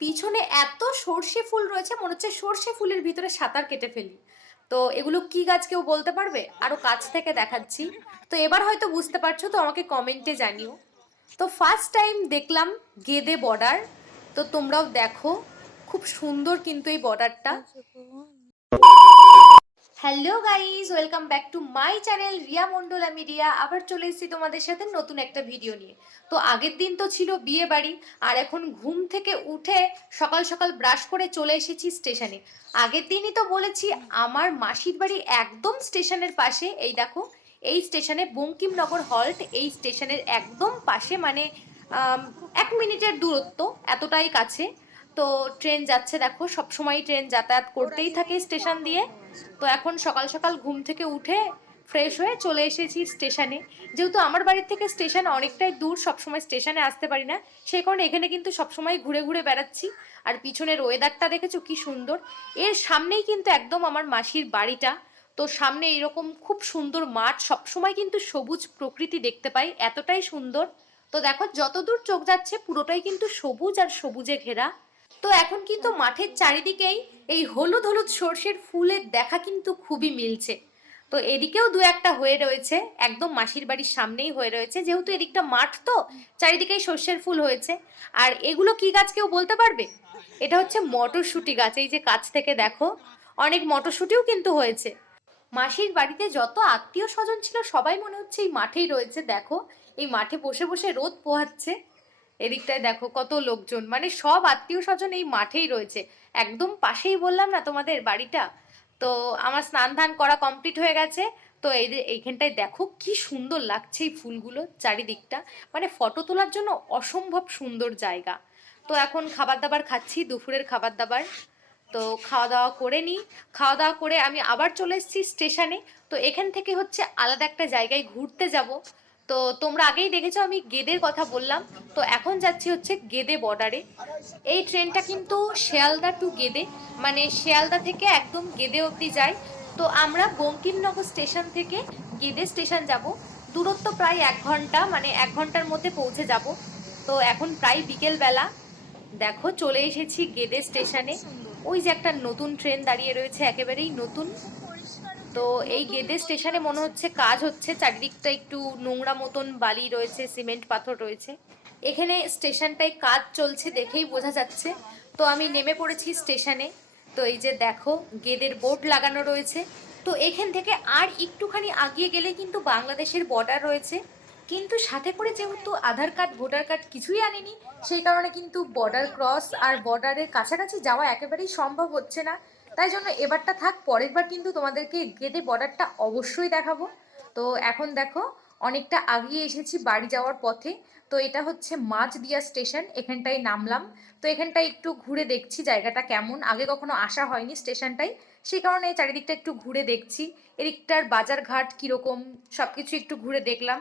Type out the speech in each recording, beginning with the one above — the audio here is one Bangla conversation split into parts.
পিছনে এত সর্ষে ফুল রয়েছে, মনে হচ্ছে সর্ষে ফুলের ভিতরে সাঁতার কেটে ফেলি। তো এগুলো কি গাছ কেউ বলতে পারবে? আরও কাছ থেকে দেখাচ্ছি। তো এবার হয়তো বুঝতে পারছ, তো আমাকে কমেন্টে জানিও। তো ফার্স্ট টাইম দেখলাম গেদে বর্ডার। তো তোমরাও দেখো, খুব সুন্দর কিন্তু এই বর্ডারটা। Hello guys welcome back to my channel Riya mandala media আবার চলে এসেছি তোমাদের সাথে নতুন একটা ভিডিও নিয়ে। তো আগের দিন তো ছিল বিয়ে বাড়ি, আর এখন ঘুম থেকে উঠে সকাল সকাল ব্রাশ করে চলে এসেছি স্টেশনে আগের দিনই তো বলেছি, আমার মাসির বাড়ি একদম স্টেশনের পাশে। এই দেখো, এই স্টেশনে বঙ্কিমনগর হল্ট এই স্টেশনের একদম পাশে মানে এক মিনিটের দূরত্ব, এতটাই কাছে। তো ট্রেন যাচ্ছে দেখো সবসময় ট্রেন যাতায়াত করতেই থাকে স্টেশন দিয়ে। তো এখন সকাল সকাল ঘুম থেকে উঠে ফ্রেশ হয়ে চলে এসেছি স্টেশনে। যেহেতু আমার বাড়ির থেকে স্টেশন অনেকটাই দূর, সবসময় স্টেশনে আসতে পারি না। সেই কারণে এখানে কিন্তু সবসময় ঘুরে ঘুরে বেড়াচ্ছি। আর পিছনের ওয়েদারটা দেখেছ কি সুন্দর? এর সামনেই কিন্তু একদম আমার মাসির বাড়িটা। তো সামনে এরকম খুব সুন্দর মাঠ, সবসময় কিন্তু সবুজ প্রকৃতি দেখতে পাই, এতটাই সুন্দর। তো দেখো, যতদূর চোখ যাচ্ছে পুরোটাই কিন্তু সবুজ আর সবুজে ঘেরা। তো এখন কিন্তু মাঠের চারিদিকেই এই হলুদ হলুদ সর্ষের ফুলের দেখা কিন্তু খুবই মিলছে। তো এদিকেও দু একটা হয়ে রয়েছে, একদম মাসির বাড়ির সামনেই হয়ে রয়েছে। যেহেতু এদিকটা মাঠ তো, চারিদিকেই সর্ষের ফুল হয়েছে। আর এগুলো কি গাছ কেউ বলতে পারবে? এটা হচ্ছে মটরশুঁটি গাছ, এই যে কাছ থেকে দেখো, অনেক মটরশুঁটিও কিন্তু হয়েছে। মাসির বাড়িতে যত আত্মীয় স্বজন ছিল, সবাই মনে হচ্ছে এই মাঠেই রয়েছে। দেখো, এই মাঠে বসে বসে রোদ পোহাচ্ছে। এদিকটায় দেখো কত লোকজন মানে সব আত্মীয় স্বজন এই মাঠেই রয়েছে। একদম পাশেই বললাম না তোমাদের বাড়িটা? তো আমার স্নান ধান করা কমপ্লিট হয়ে গেছে। তো এই এইখানটায় দেখো কি সুন্দর লাগছে এই ফুলগুলো চারিদিকটা। মানে ফটো তোলার জন্য অসম্ভব সুন্দর জায়গা। তো এখন খাবার দাবার খাচ্ছি, দুপুরের খাবার দাবার তো খাওয়া দাওয়া করে নিই। খাওয়া দাওয়া করে আমি আবার চলে এসেছি স্টেশনে। তো এখান থেকে হচ্ছে আলাদা একটা জায়গায় ঘুরতে যাব। তো তোমরা আগেই দেখেছ আমি গেদের কথা বললাম। তো এখন যাচ্ছি হচ্ছে গেদে বর্ডারে এই ট্রেনটা কিন্তু শিয়ালদা টু গেদে মানে শিয়ালদা থেকে একদম গেদে অবধি যায়। তো আমরা বঙ্কিমনগর স্টেশন থেকে গেদে স্টেশন যাব। দূরত্ব প্রায় এক ঘণ্টা মানে এক ঘণ্টার মধ্যে পৌঁছে যাব। তো এখন প্রায় বিকেলবেলা। দেখো, চলে এসেছি গেদে স্টেশনে। ওই যে একটা নতুন ট্রেন দাঁড়িয়ে রয়েছে, একেবারেই নতুন। তো এই গেদে স্টেশনে মনে হচ্ছে কাজ হচ্ছে, চারিদিকটা একটু নোংরা মতন বালি রয়েছে, সিমেন্ট, পাথর রয়েছে। এখানে স্টেশনটায় কাজ চলছে দেখেই বোঝা যাচ্ছে। তো আমি নেমে পড়েছি স্টেশনে। তো এই যে দেখো, গেদের বোর্ড লাগানো রয়েছে। তো এখান থেকে আর একটুখানি আগিয়ে গেলে কিন্তু বাংলাদেশের বর্ডার রয়েছে। কিন্তু সাথে করে যেহেতু আধার কার্ড, ভোটার কার্ড কিছুই আনিনি, সেই কারণে কিন্তু বর্ডার ক্রস আর বর্ডারের কাছাকাছি যাওয়া একেবারেই সম্ভব হচ্ছে না। তাই জন্য এবারটা থাক পরের বার কিন্তু তোমাদেরকে গেদে বর্ডারটা অবশ্যই দেখাবো। তো এখন দেখো অনেকটা আগিয়ে এসেছি বাড়ি যাওয়ার পথে। তো এটা হচ্ছে মাছদিয়া স্টেশন, এখানটায় নামলাম। তো এখানটায় একটু ঘুরে দেখছি জায়গাটা কেমন। আগে কখনো আসা হয়নি স্টেশনটায়। সেই কারণে চারিদিকটা একটু ঘুরে দেখছি। এদিকটার বাজার ঘাট কীরকম সব কিছু একটু ঘুরে দেখলাম।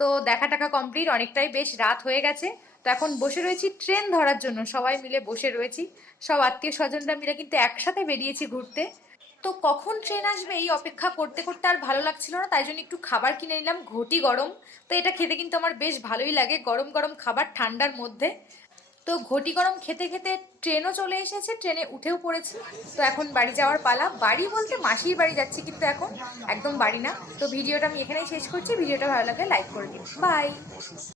তো দেখা টাকা কমপ্লিট অনেকটাই বেশ রাত হয়ে গেছে। তো এখন বসে রয়েছি ট্রেন ধরার জন্য, সবাই মিলে বসে রয়েছি। সব আত্মীয় স্বজনরা মিলে কিন্তু একসাথে বেরিয়েছি ঘুরতে। তো কখন ট্রেন আসবে এই অপেক্ষা করতে করতে আর ভালো লাগছিল না, তাই জন্য একটু খাবার কিনে নিলাম, ঘটি গরম। তো এটা খেতে কিন্তু আমার বেশ ভালোই লাগে, গরম গরম খাবার ঠান্ডার মধ্যে। তো ঘটি গরম খেতে খেতে ট্রেনও চলে এসেছে, ট্রেনে উঠেও পড়েছি। তো এখন বাড়ি যাওয়ার পালা। বাড়ি বলতে মাসির বাড়ি যাচ্ছি কিন্তু এখন, একদম বাড়ি না। তো ভিডিওটা আমি এখানেই শেষ করছি, ভিডিওটা ভালো লাগলে লাইক করে দিন। বাই!